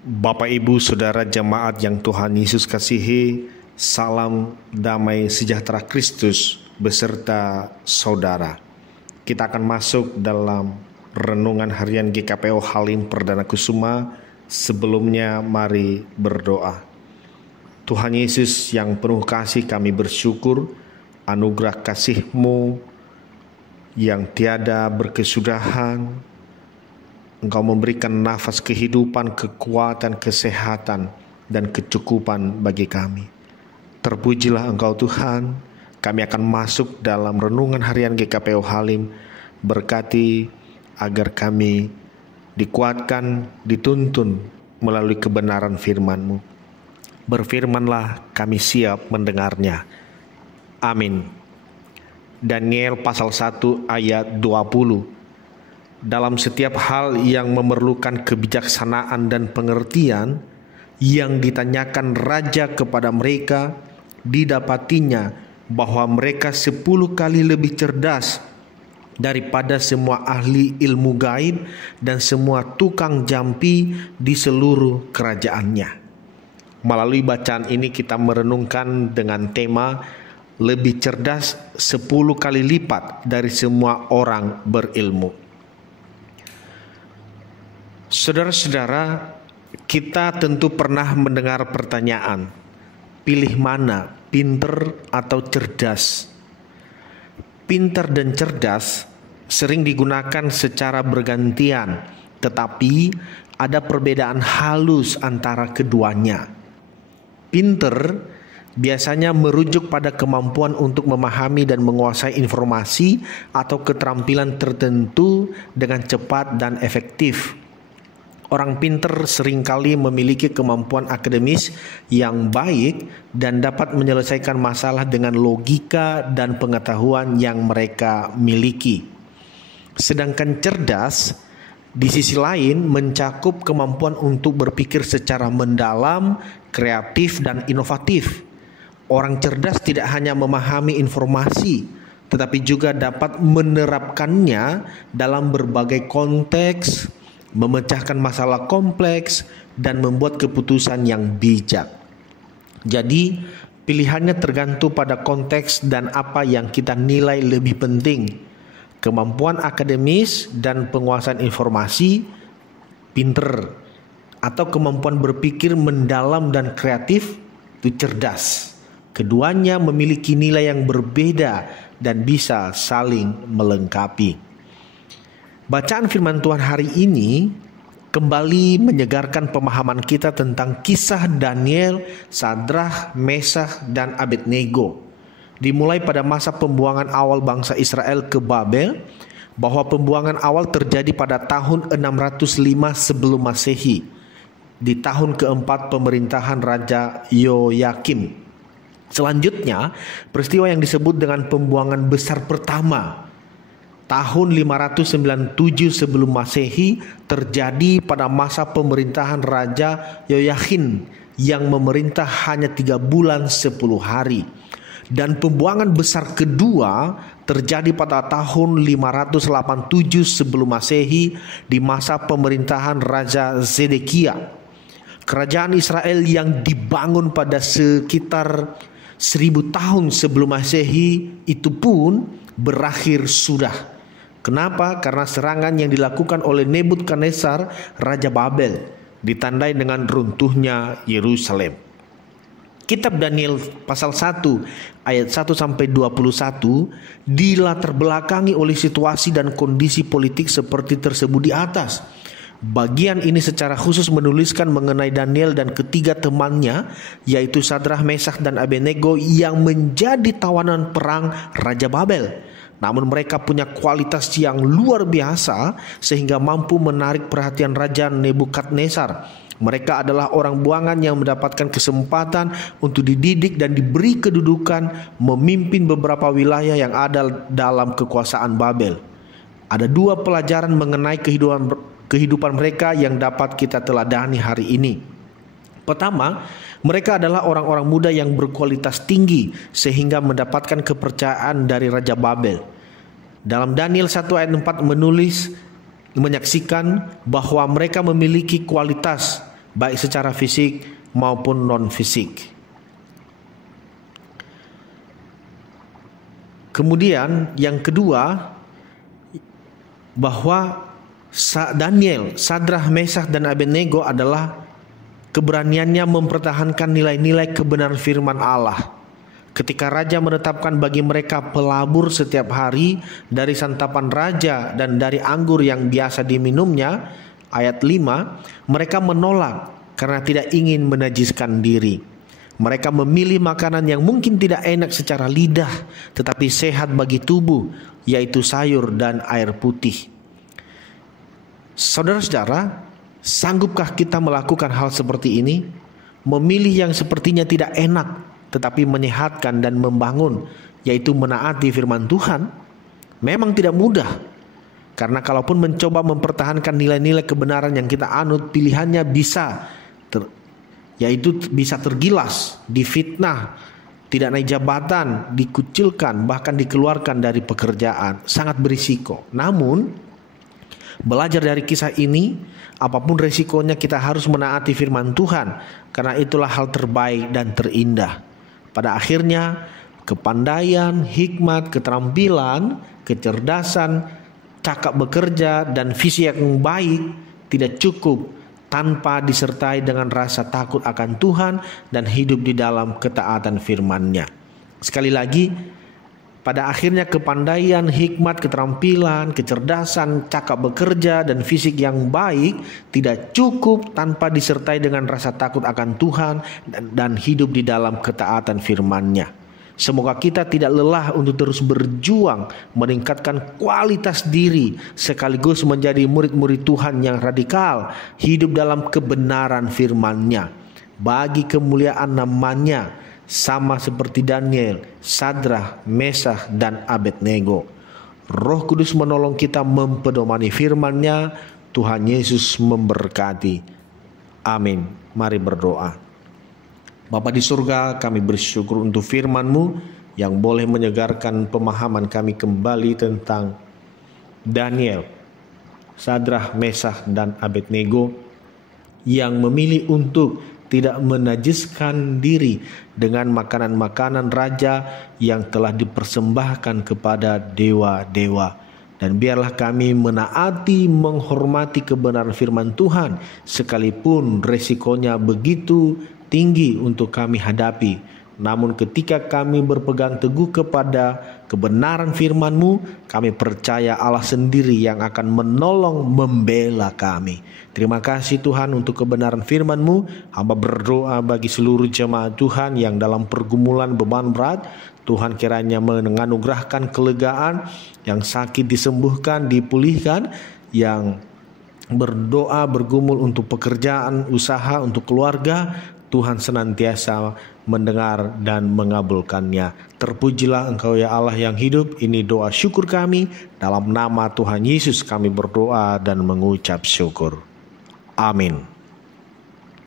Bapak, Ibu, Saudara jemaat yang Tuhan Yesus kasihi, salam damai sejahtera Kristus beserta saudara. Kita akan masuk dalam renungan harian GKPO Halim Perdana Kusuma. Sebelumnya mari berdoa. Tuhan Yesus yang penuh kasih, kami bersyukur anugerah kasih-Mu yang tiada berkesudahan. Engkau memberikan nafas kehidupan, kekuatan, kesehatan, dan kecukupan bagi kami. Terpujilah Engkau Tuhan. Kami akan masuk dalam renungan harian GKPO Halim. Berkati agar kami dikuatkan, dituntun melalui kebenaran firman-Mu. Berfirmanlah, kami siap mendengarnya. Amin. Daniel pasal 1 ayat 20. Dalam setiap hal yang memerlukan kebijaksanaan dan pengertian yang ditanyakan raja kepada mereka, didapatinya bahwa mereka 10 kali lebih cerdas daripada semua ahli ilmu gaib dan semua tukang jampi di seluruh kerajaannya. Melalui bacaan ini kita merenungkan dengan tema lebih cerdas 10 kali lipat dari semua orang berilmu. Saudara-saudara, kita tentu pernah mendengar pertanyaan, pilih mana, pinter atau cerdas? Pinter dan cerdas sering digunakan secara bergantian, tetapi ada perbedaan halus antara keduanya. Pinter biasanya merujuk pada kemampuan untuk memahami dan menguasai informasi atau keterampilan tertentu dengan cepat dan efektif. Orang pinter seringkali memiliki kemampuan akademis yang baik dan dapat menyelesaikan masalah dengan logika dan pengetahuan yang mereka miliki. Sedangkan cerdas, di sisi lain, mencakup kemampuan untuk berpikir secara mendalam, kreatif, dan inovatif. Orang cerdas tidak hanya memahami informasi, tetapi juga dapat menerapkannya dalam berbagai konteks, memecahkan masalah kompleks, dan membuat keputusan yang bijak. Jadi, pilihannya tergantung pada konteks dan apa yang kita nilai lebih penting. Kemampuan akademis dan penguasaan informasi, pinter, atau kemampuan berpikir mendalam dan kreatif, itu cerdas. Keduanya memiliki nilai yang berbeda dan bisa saling melengkapi. Bacaan firman Tuhan hari ini kembali menyegarkan pemahaman kita tentang kisah Daniel, Sadrah, Mesakh, dan Abednego. Dimulai pada masa pembuangan awal bangsa Israel ke Babel, bahwa pembuangan awal terjadi pada tahun 605 sebelum Masehi, di tahun keempat pemerintahan Raja Yoyakim. Selanjutnya, peristiwa yang disebut dengan pembuangan besar pertama tahun 597 sebelum Masehi terjadi pada masa pemerintahan Raja Yoyakhin yang memerintah hanya 3 bulan 10 hari. Dan pembuangan besar kedua terjadi pada tahun 587 sebelum Masehi di masa pemerintahan Raja Zedekia. Kerajaan Israel yang dibangun pada sekitar 1000 tahun sebelum Masehi itu pun berakhir sudah. Kenapa? Karena serangan yang dilakukan oleh Nebukadnezar, Raja Babel, ditandai dengan runtuhnya Yerusalem. Kitab Daniel pasal 1 ayat 1-21 dilatar belakangi oleh situasi dan kondisi politik seperti tersebut di atas. Bagian ini secara khusus menuliskan mengenai Daniel dan ketiga temannya, yaitu Sadrah, Mesakh, dan Abednego yang menjadi tawanan perang Raja Babel. Namun mereka punya kualitas yang luar biasa sehingga mampu menarik perhatian Raja Nebukadnezar. Mereka adalah orang buangan yang mendapatkan kesempatan untuk dididik dan diberi kedudukan memimpin beberapa wilayah yang ada dalam kekuasaan Babel. Ada 2 pelajaran mengenai kehidupan mereka yang dapat kita teladani hari ini. Pertama, mereka adalah orang-orang muda yang berkualitas tinggi sehingga mendapatkan kepercayaan dari Raja Babel. Dalam Daniel 1 ayat 4 menyaksikan bahwa mereka memiliki kualitas baik secara fisik maupun non-fisik. Kemudian yang kedua, bahwa Daniel, Sadrah, Meshach, dan Abednego adalah keberaniannya mempertahankan nilai-nilai kebenaran firman Allah. Ketika raja menetapkan bagi mereka pelabur setiap hari dari santapan raja dan dari anggur yang biasa diminumnya, ayat 5, mereka menolak karena tidak ingin menajiskan diri. Mereka memilih makanan yang mungkin tidak enak secara lidah, tetapi sehat bagi tubuh, yaitu sayur dan air putih. Saudara-saudara, sanggupkah kita melakukan hal seperti ini? Memilih yang sepertinya tidak enak, tetapi menyehatkan dan membangun, yaitu menaati firman Tuhan? Memang tidak mudah, karena kalaupun mencoba mempertahankan nilai-nilai kebenaran yang kita anut, pilihannya yaitu bisa tergilas, difitnah, tidak naik jabatan, dikucilkan, bahkan dikeluarkan dari pekerjaan. Sangat berisiko. Namun, belajar dari kisah ini, apapun resikonya kita harus menaati firman Tuhan, karena itulah hal terbaik dan terindah. Pada akhirnya, kepandaian, hikmat, keterampilan, kecerdasan, cakap bekerja, dan visi yang baik tidak cukup tanpa disertai dengan rasa takut akan Tuhan dan hidup di dalam ketaatan firman-Nya. Sekali lagi, pada akhirnya kepandaian, hikmat, keterampilan, kecerdasan, cakap bekerja, dan fisik yang baik tidak cukup tanpa disertai dengan rasa takut akan Tuhan dan hidup di dalam ketaatan firman-Nya. Semoga kita tidak lelah untuk terus berjuang meningkatkan kualitas diri sekaligus menjadi murid-murid Tuhan yang radikal, hidup dalam kebenaran firman-Nya bagi kemuliaan nama-Nya, sama seperti Daniel, Sadrah, Meshach, dan Abednego. Roh Kudus menolong kita mempedomani firman-Nya. Tuhan Yesus memberkati. Amin. Mari berdoa. Bapa di surga, kami bersyukur untuk firman-Mu yang boleh menyegarkan pemahaman kami kembali tentang Daniel, Sadrah, Meshach, dan Abednego yang memilih untuk tidak menajiskan diri dengan makanan-makanan raja yang telah dipersembahkan kepada dewa-dewa. Dan biarlah kami menaati, menghormati kebenaran firman Tuhan, sekalipun resikonya begitu tinggi untuk kami hadapi. Namun ketika kami berpegang teguh kepada kebenaran firman-Mu, kami percaya Allah sendiri yang akan menolong membela kami. Terima kasih Tuhan untuk kebenaran firman-Mu. Hamba berdoa bagi seluruh jemaat Tuhan yang dalam pergumulan beban berat, Tuhan kiranya menganugerahkan kelegaan, yang sakit disembuhkan, dipulihkan, yang berdoa bergumul untuk pekerjaan, usaha, untuk keluarga, Tuhan senantiasa mendengar dan mengabulkannya. Terpujilah Engkau ya Allah yang hidup. Ini doa syukur kami. Dalam nama Tuhan Yesus kami berdoa dan mengucap syukur. Amin.